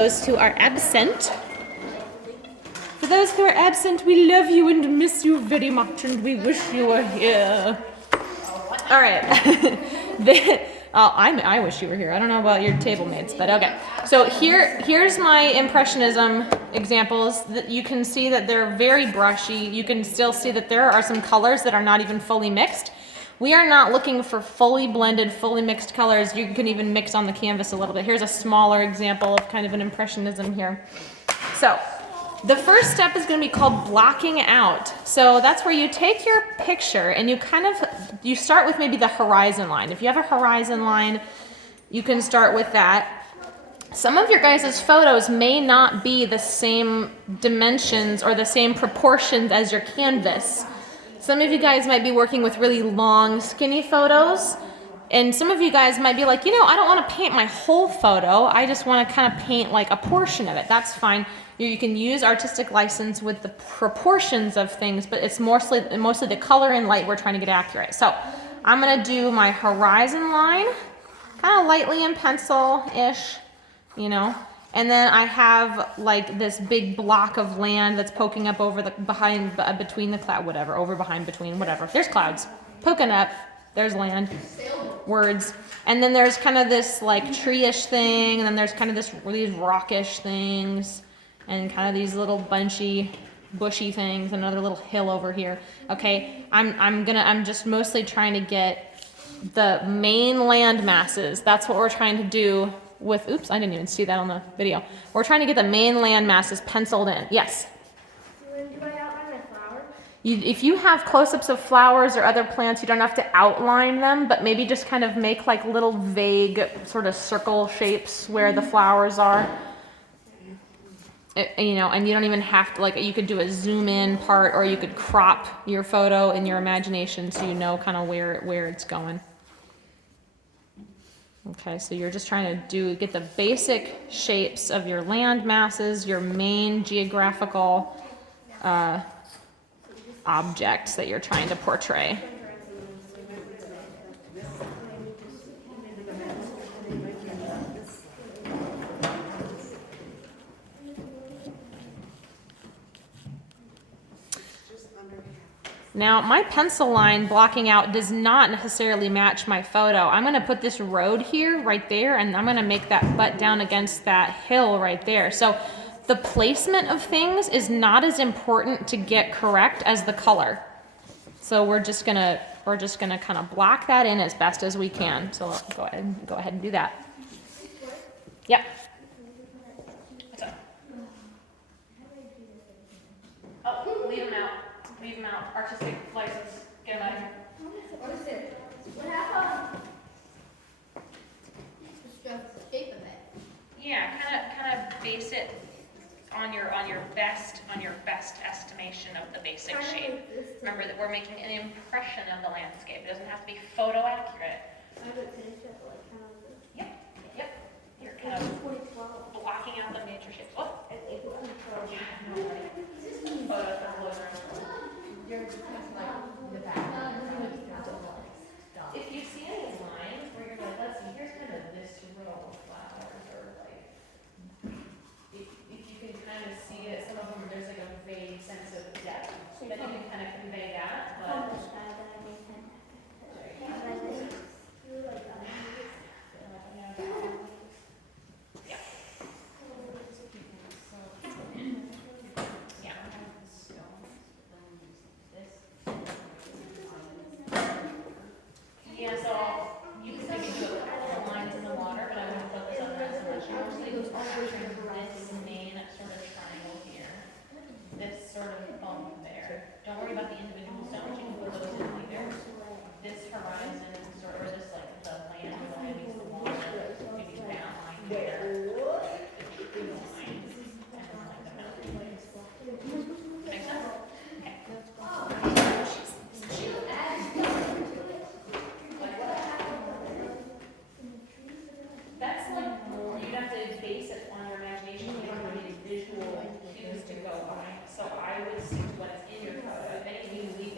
Those who are absent. For those who are absent, we love you and miss you very much, and we wish you were here. All right. I wish you were here. I don't know about your table mates, but okay. So here's my Impressionism examples. You can see that they're very brushy. You can still see that there are some colors that are not even fully mixed. We are not looking for fully blended, fully mixed colors. You can even mix on the canvas a little bit. Here's a smaller example of kind of an Impressionism here. So the first step is going to be called blocking out. So that's where you take your picture and you start with maybe the horizon line. If you have a horizon line, you can start with that. Some of your guys' photos may not be the same dimensions or the same proportions as your canvas. Some of you guys might be working with really long, skinny photos. And some of you guys might be like, I don't want to paint my whole photo. I just want to kind of paint like a portion of it. That's fine. You can use artistic license with the proportions of things, but it's mostly the color and light we're trying to get accurate. So I'm going to do my horizon line, kind of lightly in pencil-ish, And then I have like this big block of land that's poking up over between the cloud, whatever, over, behind, between, whatever. There's clouds poking up. There's land, words. And then there's kind of this like tree-ish thing, and then there's kind of these rockish things, and kind of these little bunchy, bushy things, another little hill over here. Okay, I'm just mostly trying to get the main land masses. That's what we're trying to do with, oops, I didn't even see that on the video. We're trying to get the main land masses penciled in. Yes? Do I outline my flowers? If you have close-ups of flowers or other plants, you don't have to outline them, but maybe just kind of make like little vague sort of circle shapes where the flowers are. And you don't even have to, you could do a zoom in part, or you could crop your photo in your imagination so you know kind of where it's going. Okay, so you're just trying to get the basic shapes of your land masses, your main geographical objects that you're trying to portray. Now, my pencil line blocking out does not necessarily match my photo. I'm going to put this road here, right there, and I'm going to make that butt down against that hill right there. So the placement of things is not as important to get correct as the color. So we're just gonna kind of block that in as best as we can. So let's go ahead and do that. Yep. What's up? Oh, leave them out. Leave them out. Artistic license. Get them out of here. What is it? What happened? Just the shape of it. Yeah, kind of base it on your best estimation of the basic shape. Remember that we're making an impression of the landscape. It doesn't have to be photo accurate. I would finish it like kind of this. Yep. You're kind of blocking out the major shapes. What? If you see any lines where you're like, let's see, here's kind of this row of flowers, or like, if you can kind of see it, some of them there's like a vague sense of depth, then you can kind of convey that, but. Yeah, so you can maybe do a couple of lines in the water, but I wouldn't focus on that so much. You're mostly capturing this main sort of triangle here, this sort of bump there. Don't worry about the individual stones, you can put those in later. This horizon or this like the land where the land meets the water, maybe that line there. The line, and then like the mountain. Make sense? Okay. That's like more, you'd have to base it on your imagination. You don't have any visual cues to go by. So I would stick to what's in your photo. If anything, you leave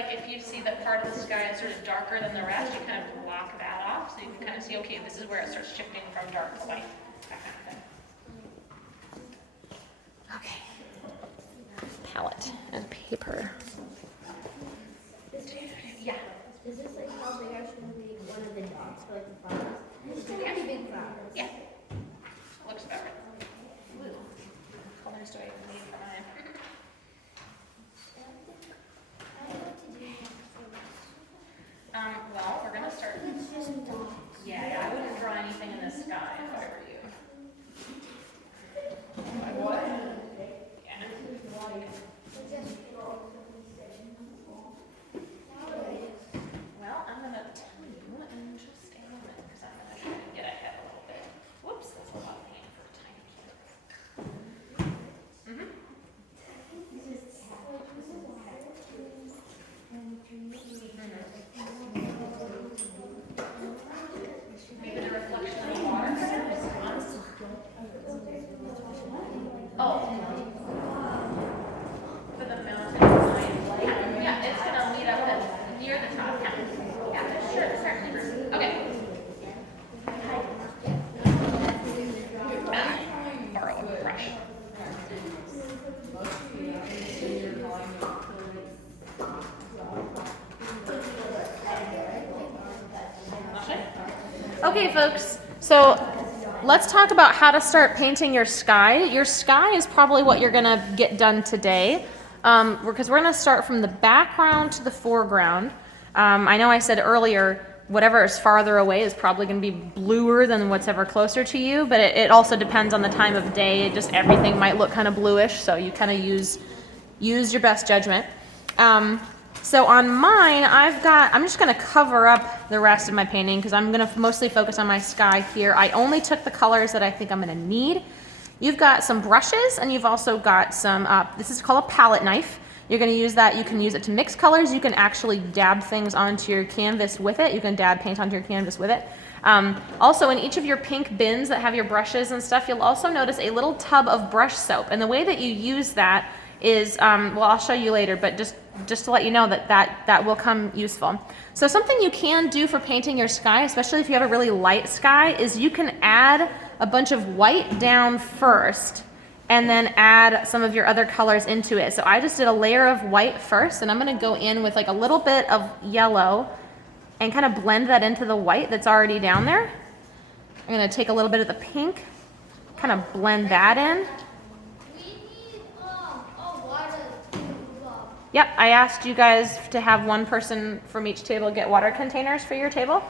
like if you see that part of the sky is sort of darker than the rest, you kind of block that off, so you can kind of see, okay, this is where it starts shifting from dark to light, that kind of thing. Okay. Palette and paper. Yeah. Is this like how big I should be one of the dots for like the flowers? It's a pretty big flower. Yeah. Looks about right. What colors do I even need for mine? Well, we're gonna start. Yeah, I wouldn't draw anything in the sky if I were you. Yeah. Well, I'm gonna tell you in just a moment because I'm gonna try to get ahead a little bit. Whoops, that's a lot of paint for a tiny canvas. Maybe the reflection of the water. Oh. For the mountain line. Yeah, it's gonna lead up near the top. Yeah, sure, certainly. Okay. Borrow a brush. Okay, folks, so let's talk about how to start painting your sky. Your sky is probably what you're gonna get done today, because we're gonna start from the background to the foreground. I know I said earlier, whatever is farther away is probably gonna be bluer than what's ever closer to you, but it also depends on the time of day. Just everything might look kind of bluish, so you kind of use your best judgment. So on mine, I'm just gonna cover up the rest of my painting because I'm gonna mostly focus on my sky here. I only took the colors that I think I'm gonna need. You've got some brushes and you've also got some, this is called a palette knife. You're gonna use that, you can use it to mix colors. You can actually dab things onto your canvas with it. You can dab paint onto your canvas with it. Also in each of your pink bins that have your brushes and stuff, you'll also notice a little tub of brush soap. And the way that you use that is, well, I'll show you later, but just to let you know that will come useful. So something you can do for painting your sky, especially if you have a really light sky, is you can add a bunch of white down first and then add some of your other colors into it. So I just did a layer of white first, and I'm gonna go in with like a little bit of yellow and kind of blend that into the white that's already down there. I'm gonna take a little bit of the pink, kind of blend that in. Yep, I asked you guys to have one person from each table get water containers for your table.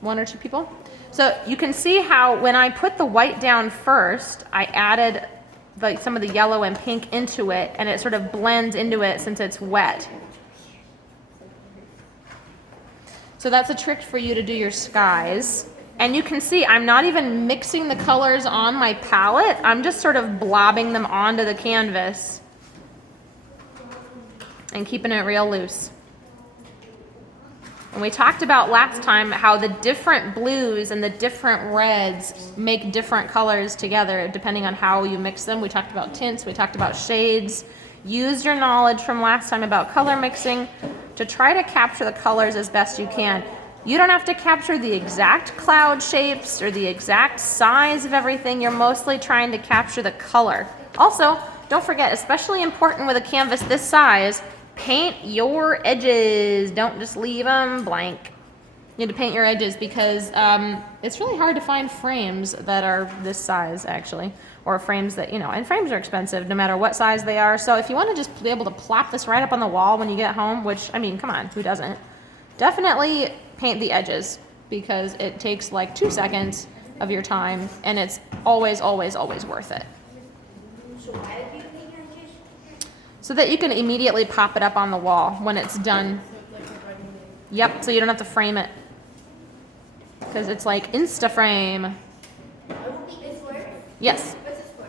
1 or 2 people. So you can see how when I put the white down first, I added some of the yellow and pink into it, and it sort of blends into it since it's wet. So that's a trick for you to do your skies. And you can see I'm not even mixing the colors on my palette. I'm just sort of blobbing them onto the canvas and keeping it real loose. And we talked about last time how the different blues and the different reds make different colors together depending on how you mix them. We talked about tints, we talked about shades. Use your knowledge from last time about color mixing to try to capture the colors as best you can. You don't have to capture the exact cloud shapes or the exact size of everything. You're mostly trying to capture the color. Also, don't forget, especially important with a canvas this size, paint your edges. Don't just leave them blank. You need to paint your edges because it's really hard to find frames that are this size actually, or frames that, and frames are expensive no matter what size they are. So if you want to just be able to plop this right up on the wall when you get home, which, I mean, come on, who doesn't? Definitely paint the edges because it takes like 2 seconds of your time and it's always, always, always worth it. So why did you paint your edges? So that you can immediately pop it up on the wall when it's done. Yep, so you don't have to frame it. Because it's like Instaframe. Yes. What's this for?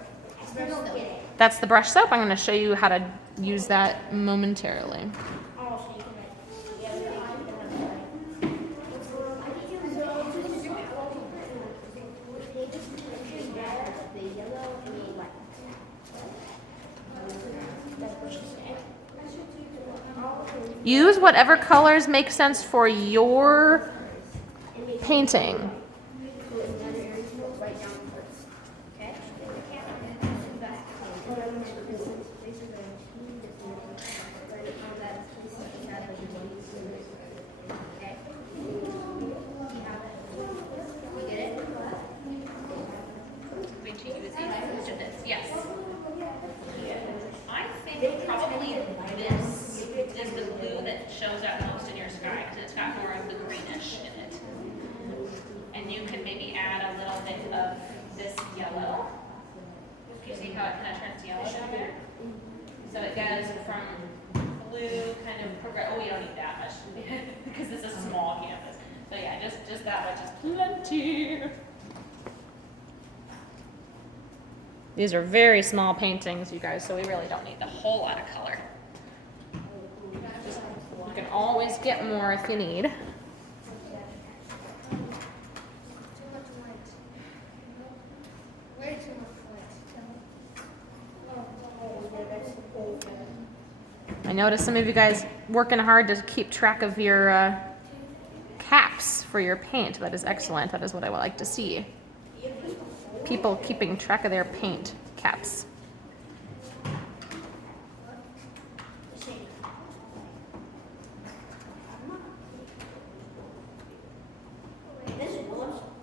I don't get it. That's the brush soap. I'm going to show you how to use that momentarily. Use whatever colors make sense for your painting. Yes. I think probably this is the blue that shows up most in your sky because it's got more of the greenish in it. And you could maybe add a little bit of this yellow. Do you see how it kind of turns yellow down there? So it goes from blue kind of progress. Oh, you don't need that much because this is a small canvas. So yeah, just that much is plenty. These are very small paintings, you guys, so we really don't need a whole lot of color. You can always get more if you need. Way too much light. I noticed some of you guys working hard to keep track of your caps for your paint. That is excellent. That is what I would like to see. People keeping track of their paint caps.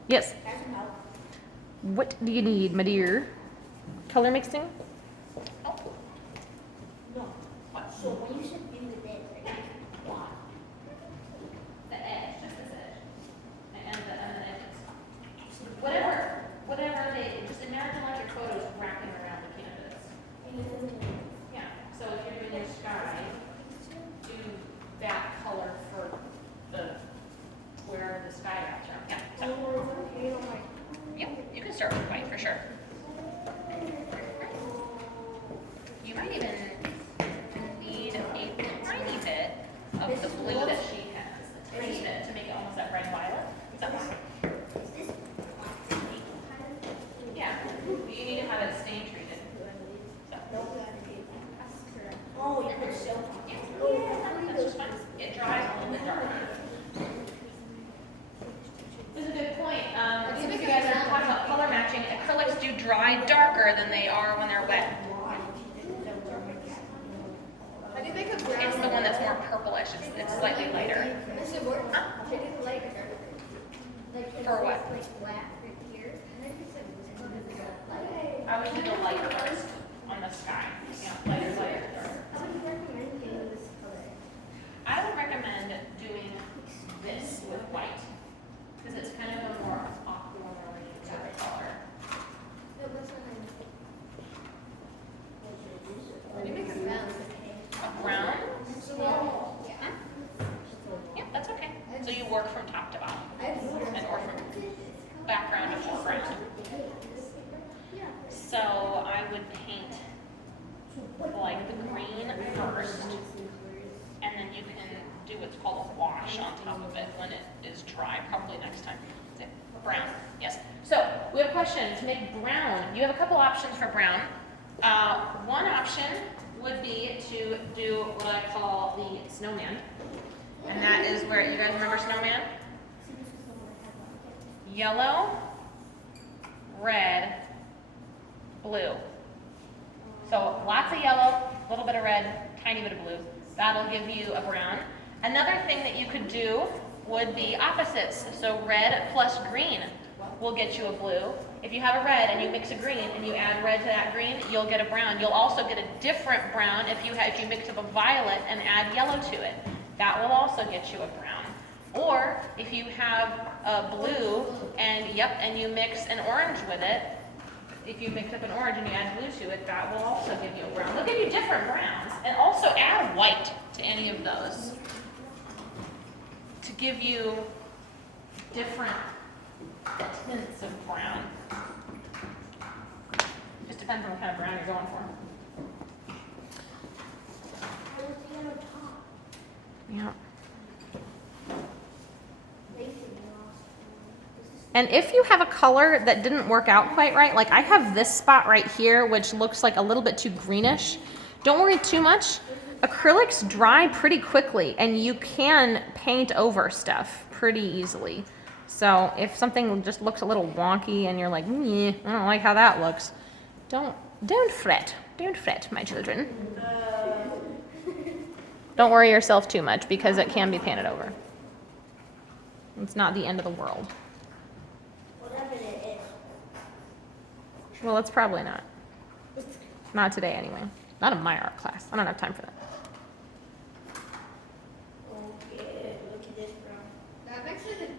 Yes. What do you need, my dear? Color mixing? No. So when you said do the edge, why? The edge, just this edge. And the edges. Whatever they, just imagine like your photos wrapping around the canvas. Yeah, so if you're doing your sky, do that color for the, wherever the sky wraps around. Yeah, so. Yep, you can start with white for sure. You might even need a tiny bit of the blue that she has, a tiny bit to make it almost that red violet. So, yeah, you need to have it stain treated. So. Oh, you put silk. Yeah, that's just fine. It dries a little bit darker. This is a good point. Some of you guys are talking about color matching. Acrylics do dry darker than they are when they're wet. How do you make a brown? It's the one that's more purplish. It's slightly lighter. Does it work? Should I do the light or dark? Like, For what? Like flat right here. And then you said light. I would do the lighter first on the sky. Yeah, lighter, darker. How would you recommend getting this color? I would recommend doing this with white because it's kind of a more aquamarine sort of color. It wasn't How do you make a brown? A brown? Yeah. Yeah, that's okay. So you work from top to bottom and or from background to foreground. So I would paint like the green first, and then you can do what's called a wash on top of it when it is dry, probably next time. Okay, brown, yes. So we have a question to make brown. You have a couple options for brown. One option would be to do what I call the snowman, and that is where, you guys remember snowman? Yellow, red, blue. So lots of yellow, a little bit of red, tiny bit of blue. That'll give you a brown. Another thing that you could do would be opposites. So red plus green will get you a blue. If you have a red and you mix a green and you add red to that green, you'll get a brown. You'll also get a different brown if you mix up a violet and add yellow to it. That will also get you a brown. Or if you have a blue and you mix an orange with it, if you mix up an orange and you add blue to it, that will also give you a brown. They'll give you different browns. And also add white to any of those to give you different tints of brown. Just depends on what kind of brown you're going for. Yeah. And if you have a color that didn't work out quite right, like I have this spot right here, which looks like a little bit too greenish, don't worry too much acrylics dry pretty quickly and you can paint over stuff pretty easily. So if something just looks a little wonky and you're like, I don't like how that looks, don't fret. Don't fret, my children. Don't worry yourself too much because it can be painted over. It's not the end of the world. Whatever it is. Well, it's probably not. Not today anyway. Not in my art class. I don't have time for that. Okay, look at this brown. That makes it.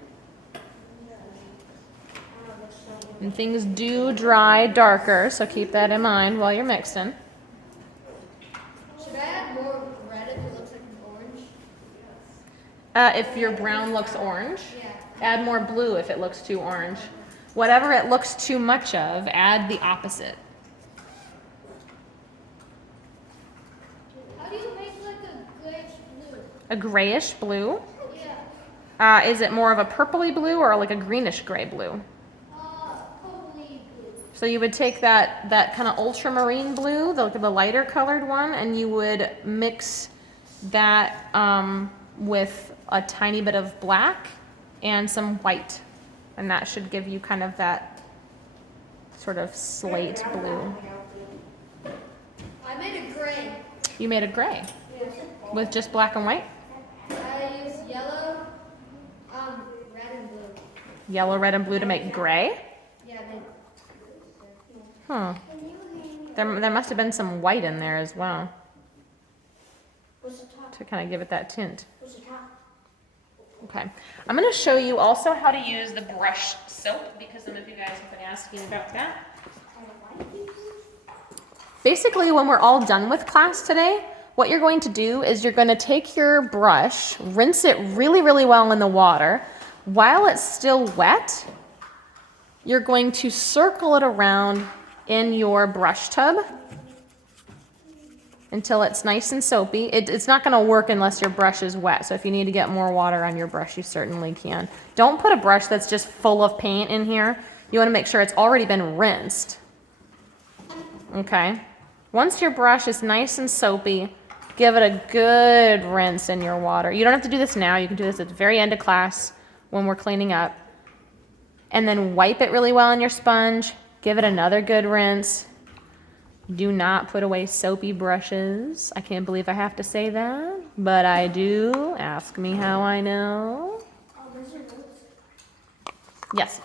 And things do dry darker, so keep that in mind while you're mixing. Should I add more red if it looks like an orange? If your brown looks orange, Yeah. add more blue if it looks too orange. Whatever it looks too much of, add the opposite. How do you make like a grayish blue? A grayish blue. Yeah. Is it more of a purpley blue or like a greenish gray blue? Purpley blue. So you would take that kind of ultramarine blue, the lighter colored one, and you would mix that with a tiny bit of black and some white. And that should give you kind of that sort of slate blue. I made a gray. You made a gray with just black and white? I used yellow, red and blue. Yellow, red, and blue to make gray? Yeah, I made. Huh. There must have been some white in there as well What's the top? to kind of give it that tint. What's the top? Okay. I'm going to show you also how to use the brush soap because some of you guys have been asking about that. Basically, when we're all done with class today, what you're going to do is you're going to take your brush, rinse it really, really well in the water. While it's still wet, you're going to circle it around in your brush tub until it's nice and soapy. It's not going to work unless your brush is wet, so if you need to get more water on your brush, you certainly can. Don't put a brush that's just full of paint in here. You want to make sure it's already been rinsed. Okay? Once your brush is nice and soapy, give it a good rinse in your water. You don't have to do this now. You can do this at the very end of class when we're cleaning up. And then wipe it really well on your sponge. Give it another good rinse. Do not put away soapy brushes. I can't believe I have to say that, but I do. Ask me how I know. Oh, those are notes. Yes.